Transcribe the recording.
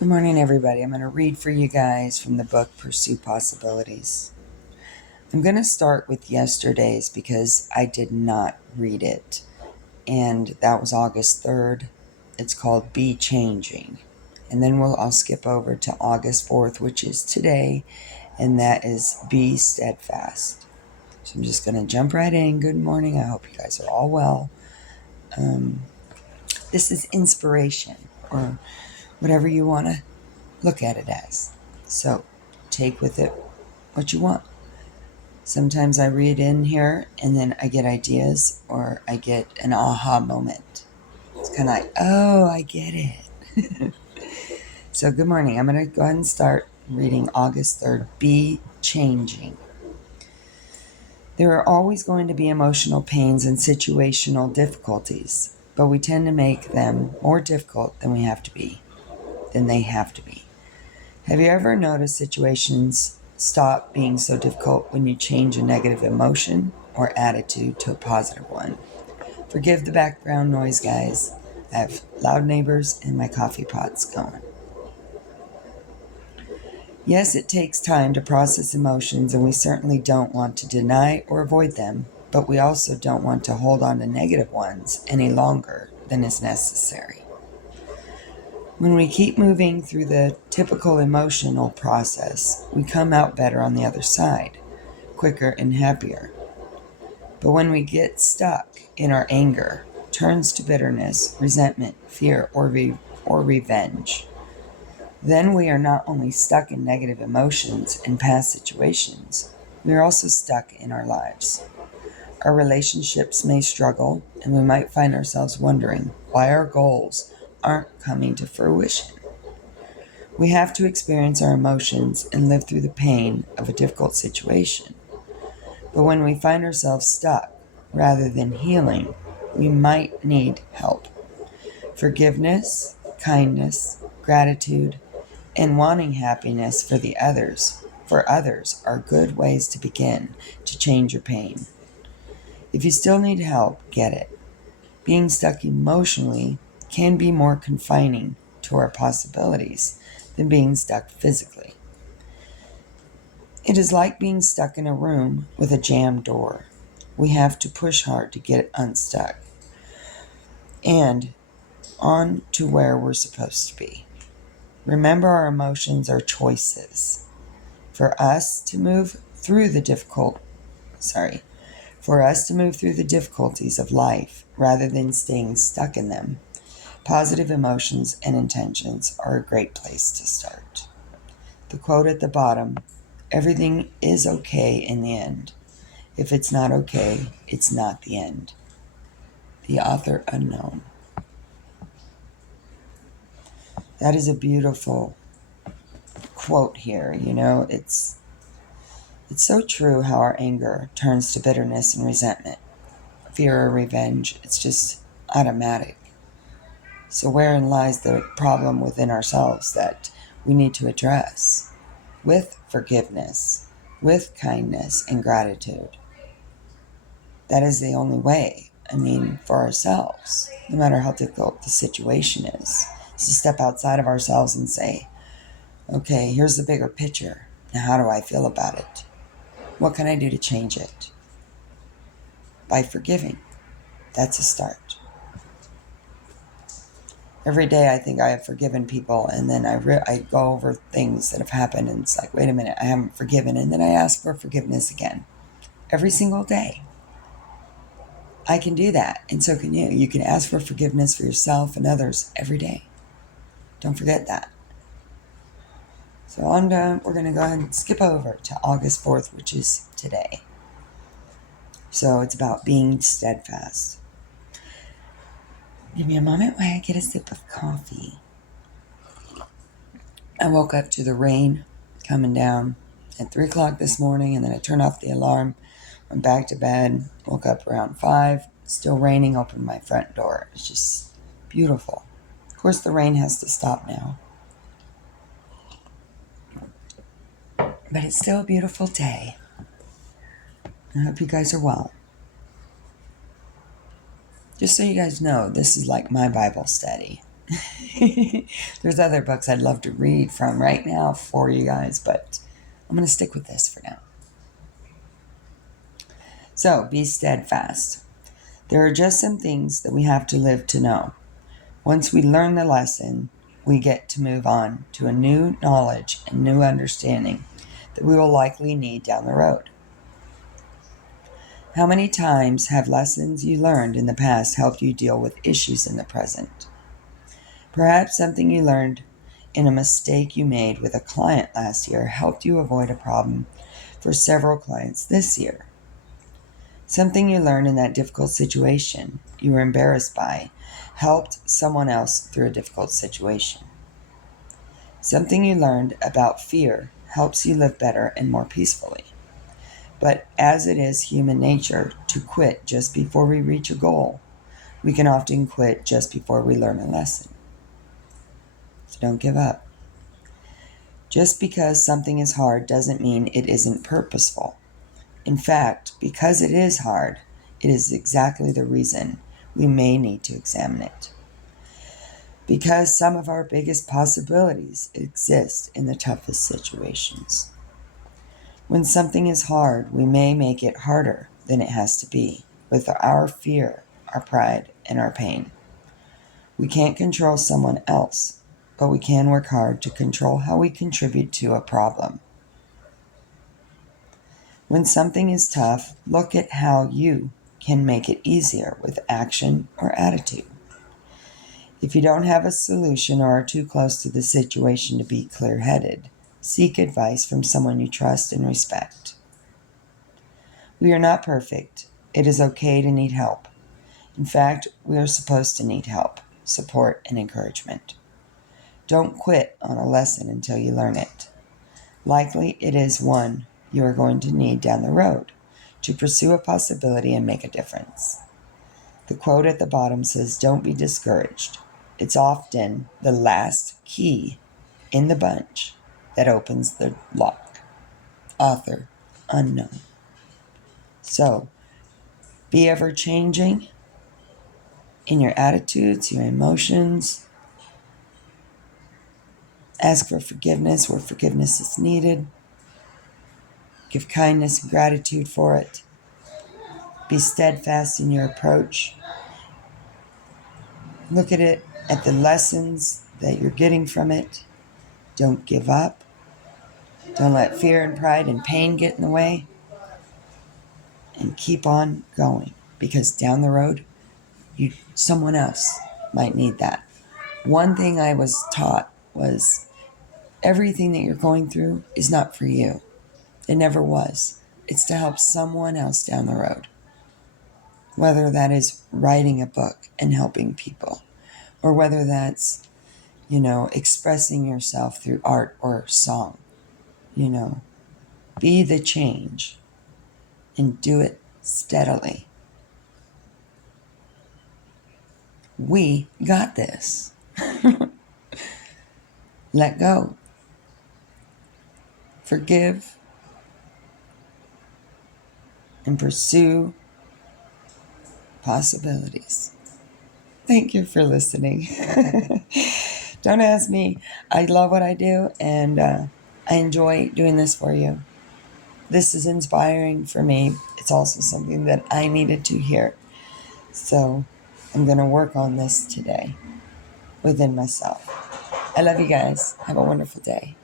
Good morning, everybody. I'm going to read for you guys from the book Pursue Possibilities. I'm going to start with yesterday's because I did not read it, and that was August 3rd. It's called Be Changing. And then I'll skip over to August 4th, which is today, and that is Be Steadfast. So I'm just going to jump right in. Good morning. I hope you guys are all well. This is inspiration, or whatever you want to look at it as. So take with it what you want. Sometimes I read in here and then I get ideas or I get an aha moment. It's kind of like, oh, I get it. So good morning. I'm going to go ahead and start reading August 3rd. Be changing. There are always going to be emotional pains and situational difficulties, but we tend to make them more difficult than they have to be. Have you ever noticed situations stop being so difficult when you change a negative emotion or attitude to a positive one? Forgive the background noise, guys. I have loud neighbors and my coffee pot's going. Yes, it takes time to process emotions, and we certainly don't want to deny or avoid them, but we also don't want to hold on to negative ones any longer than is necessary. When we keep moving through the typical emotional process, we come out better on the other side, quicker and happier. But when we get stuck in our anger, turns to bitterness, resentment, fear, or revenge, then we are not only stuck in negative emotions and past situations, we are also stuck in our lives. Our relationships may struggle, and we might find ourselves wondering why our goals aren't coming to fruition. We have to experience our emotions and live through the pain of a difficult situation. But when we find ourselves stuck, rather than healing, we might need help. Forgiveness, kindness, gratitude, and wanting happiness for others are good ways to begin to change your pain. If you still need help, get it. Being stuck emotionally can be more confining to our possibilities than being stuck physically. It is like being stuck in a room with a jammed door. We have to push hard to get it unstuck and on to where we're supposed to be. Remember, our emotions are choices. For us to move through the difficulties of life rather than staying stuck in them, positive emotions and intentions are a great place to start. The quote at the bottom, everything is okay in the end. If it's not okay, it's not the end. The author unknown. That is a beautiful quote here. It's so true how our anger turns to bitterness and resentment, fear or revenge. It's just automatic. So wherein lies the problem within ourselves that we need to address with forgiveness, with kindness and gratitude? That is the only way. For ourselves, no matter how difficult the situation is to step outside of ourselves and say, okay, here's the bigger picture. Now, how do I feel about it? What can I do to change it? By forgiving. That's a start. Every day I think I have forgiven people, and then I go over things that have happened, and it's like, wait a minute, I haven't forgiven, and then I ask for forgiveness again. Every single day. I can do that, and so can you. You can ask for forgiveness for yourself and others every day. Don't forget that. So we're going to go ahead and skip over to August 4th, which is today. So it's about being steadfast. Give me a moment while I get a sip of coffee. I woke up to the rain coming down at 3 o'clock this morning, and then I turned off the alarm, went back to bed, woke up around 5, still raining, opened my front door. It's just beautiful. Of course, the rain has to stop now. But it's still a beautiful day. I hope you guys are well. Just so you guys know, this is like my Bible study. There's other books I'd love to read from right now for you guys, but I'm going to stick with this for now. So, be steadfast. There are just some things that we have to live to know. Once we learn the lesson, we get to move on to a new knowledge and new understanding that we will likely need down the road. How many times have lessons you learned in the past helped you deal with issues in the present? Perhaps something you learned in a mistake you made with a client last year helped you avoid a problem for several clients this year. Something you learned in that difficult situation you were embarrassed by helped someone else through a difficult situation. Something you learned about fear helps you live better and more peacefully. But as it is human nature to quit just before we reach a goal, we can often quit just before we learn a lesson. So don't give up. Just because something is hard doesn't mean it isn't purposeful. In fact, because it is hard, it is exactly the reason we may need to examine it. Because some of our biggest possibilities exist in the toughest situations. When something is hard, we may make it harder than it has to be, with our fear, our pride, and our pain. We can't control someone else, but we can work hard to control how we contribute to a problem. When something is tough, look at how you can make it easier with action or attitude. If you don't have a solution or are too close to the situation to be clear-headed, seek advice from someone you trust and respect. We are not perfect. It is okay to need help. In fact, we are supposed to need help, support, and encouragement. Don't quit on a lesson until you learn it. Likely it is one you are going to need down the road to pursue a possibility and make a difference. The quote at the bottom says, "Don't be discouraged. It's often the last key in the bunch that opens the lock." Author unknown. So, be ever changing in your attitudes, your emotions. Ask for forgiveness where forgiveness is needed. Give kindness and gratitude for it. Be steadfast in your approach. Look at it, at the lessons that you're getting from it. Don't give up. Don't let fear and pride and pain get in the way. And keep on going, because down the road, someone else might need that. One thing I was taught was everything that you're going through is not for you. It never was. It's to help someone else down the road. Whether that is writing a book and helping people, or whether that's, expressing yourself through art or song. Be the change and do it steadily. We got this. Let go. Forgive. And pursue possibilities. Thank you for listening. Don't ask me. I love what I do, and I enjoy doing this for you. This is inspiring for me. It's also something that I needed to hear. So I'm going to work on this today within myself. I love you guys. Have a wonderful day.